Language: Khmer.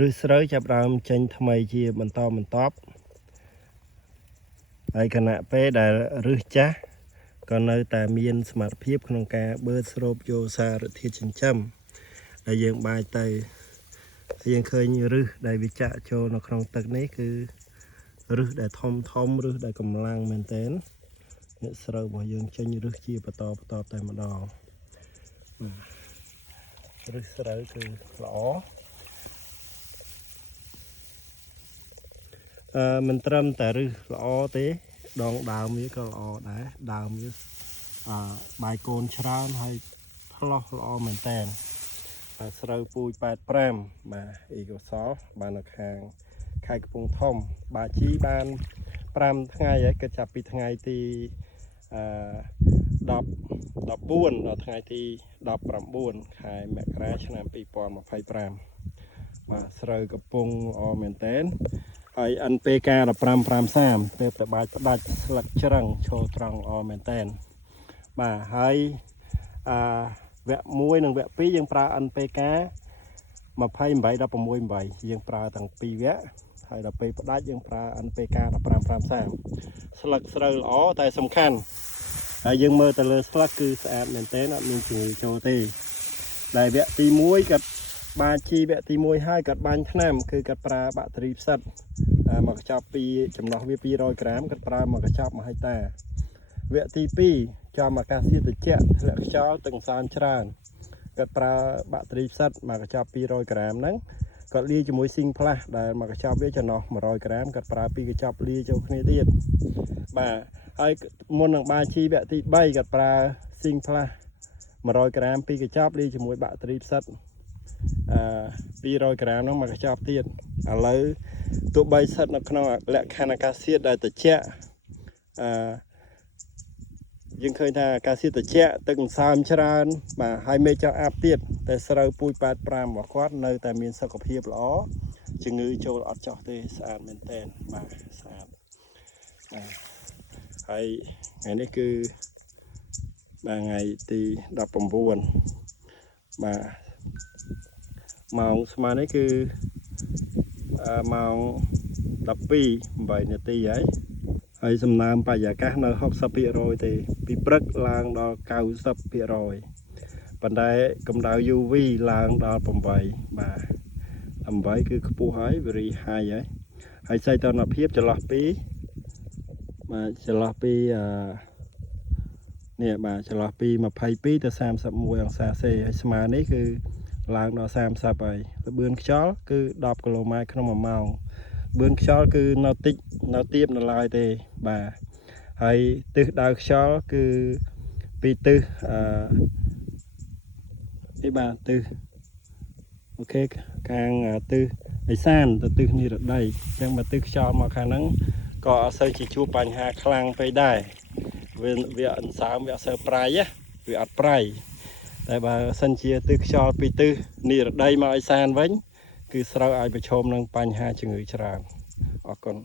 ឬស្រូវចាប់ដើមចេញថ្មីជាបន្តបន្ទាប់ហើយខណៈពេលដែលឫសចាស់ក៏នៅតែមានសមត្ថភាពក្នុងការបឺតស្រូបយកសារធាតុចិញ្ចឹមដែលយើងបាយទៅយើងឃើញឫសដែលវាចាក់ចូលនៅក្នុងទឹកនេះគឺឫសដែលធំឫសដែលកម្លាំងមែនទែនអ្នកស្រូវរបស់យើងចេញឫសជាបន្តតែម្ដងឫសស្រូវគឺល្អមិនត្រឹមតែឫសល្អទេដងដើមវាក៏ល្អដែរដើមវាបាយកូនច្រើនហើយផ្លោះល្អមែនតើស្រូវពូជ85បាទអ៊ីកូសលបាននៅខាងខេត្តកំពង់ធំបាជីបាន5ថ្ងៃហើយគិតចាប់ពីថ្ងៃទី14ដល់ថ្ងៃទី19ខែមករាឆ្នាំ2025បាទស្រូវកំពុងល្អមែនតើហើយ NPK 15-5-30ពេលតែបាច់ផ្ដាច់ស្លឹកច្រឹងឈរត្រង់ល្អមែនតើបាទហើយវគ្គ1និងវគ្គ2យើងប្រើ NPK 28-16-8យើងប្រើទាំង2វគ្គហើយដល់ពេលផ្ដាច់យើងប្រើ NPK 15-5-30ស្លឹកស្រូវល្អតែសំខាន់ហើយយើងមើលទៅលើស្លឹកគឺស្អាតមែនទែនអត់មានជំងឺចូលទេដែលវគ្គទី1គាត់បាជីវគ្គទី1ហើយគាត់បាញ់ថ្នាំគឺគាត់ប្រើបាក់តេរីផ្សិតមកកញ្ចប់ពីចំណោះវា200ក្រាមគាត់ប្រើមកកញ្ចប់1ហិកតាវគ្គទី2ចំអាកាសធាតុត្រជាក់ធ្លាក់ខ្យល់ទឹកសានច្រើនគាត់ប្រើបាក់តេរីផ្សិតមកកញ្ចប់200ក្រាមហ្នឹងគាត់លាយជាមួយស៊ីងផ្លាស់ដែលមកកញ្ចប់វាចំណោះ100ក្រាមគាត់ប្រើ2កញ្ចប់លាយចូលគ្នាទៀតបាទហើយមុននឹងបាជីវគ្គទី3គាត់ប្រើស៊ីងផ្លាស់100ក្រាម2កញ្ចប់លាយជាមួយបាក់តេរីផ្សិត200ក្រាមហ្នឹងមកកញ្ចប់ទៀតឥឡូវទោះបីស្ថិតនៅក្នុងលក្ខខណ្ឌអាកាសធាតុដែលត្រជាក់យើងឃើញថាអាកាសធាតុត្រជាក់ទឹកសើមច្រើនបាទហើយមេឃចៅអាប់ទៀតតែស្រូវពូជ85របស់គាត់នៅតែមានសុខភាពល្អជំងឺចូលអត់ចោះទេស្អាតមែនតើបាទស្អាតហើយថ្ងៃនេះគឺបាទថ្ងៃទី19បាទម៉ោងស្មើនេះគឺម៉ោង12:08នាទីហើយសំណើមបរិយាកាសនៅ 60% ទេពីព្រឹកឡើងដល់ 90% ប៉ុន្តែកម្ដៅ UV ឡើងដល់ 8បាទ8គឺខ្ពស់ហើយ very high ហើយសីតុណ្ហភាពចន្លោះពីនេះបាទចន្លោះពី22ទៅ31អង្សាសេហើយស្មើនេះគឺឡើងដល់30ហើយល្បឿនខ្យល់គឺ10គីឡូម៉ែត្រក្នុង1ម៉ោងល្បឿនខ្យល់គឺនៅតិចនៅទាបនៅឡើយទេបាទហើយទិសដៅខ្យល់គឺពីទិសនេះបាទទិសអូខេខាងទិសឦសានទៅទិសនិរតីអញ្ចឹងបើទិសខ្យល់មកខាងហ្នឹងក៏អត់សូវជាជួបបញ្ហាខ្លាំងពេកដែរវាអន្សើមវាអត់សូវប្រៃវាអត់ប្រៃតែបើសិនជាទិសខ្យល់ពីទិសនិរតីមកឦសានវិញគឺស្រូវអាចប្រឈមនឹងបញ្ហាជំងឺច្រើនអរគុណ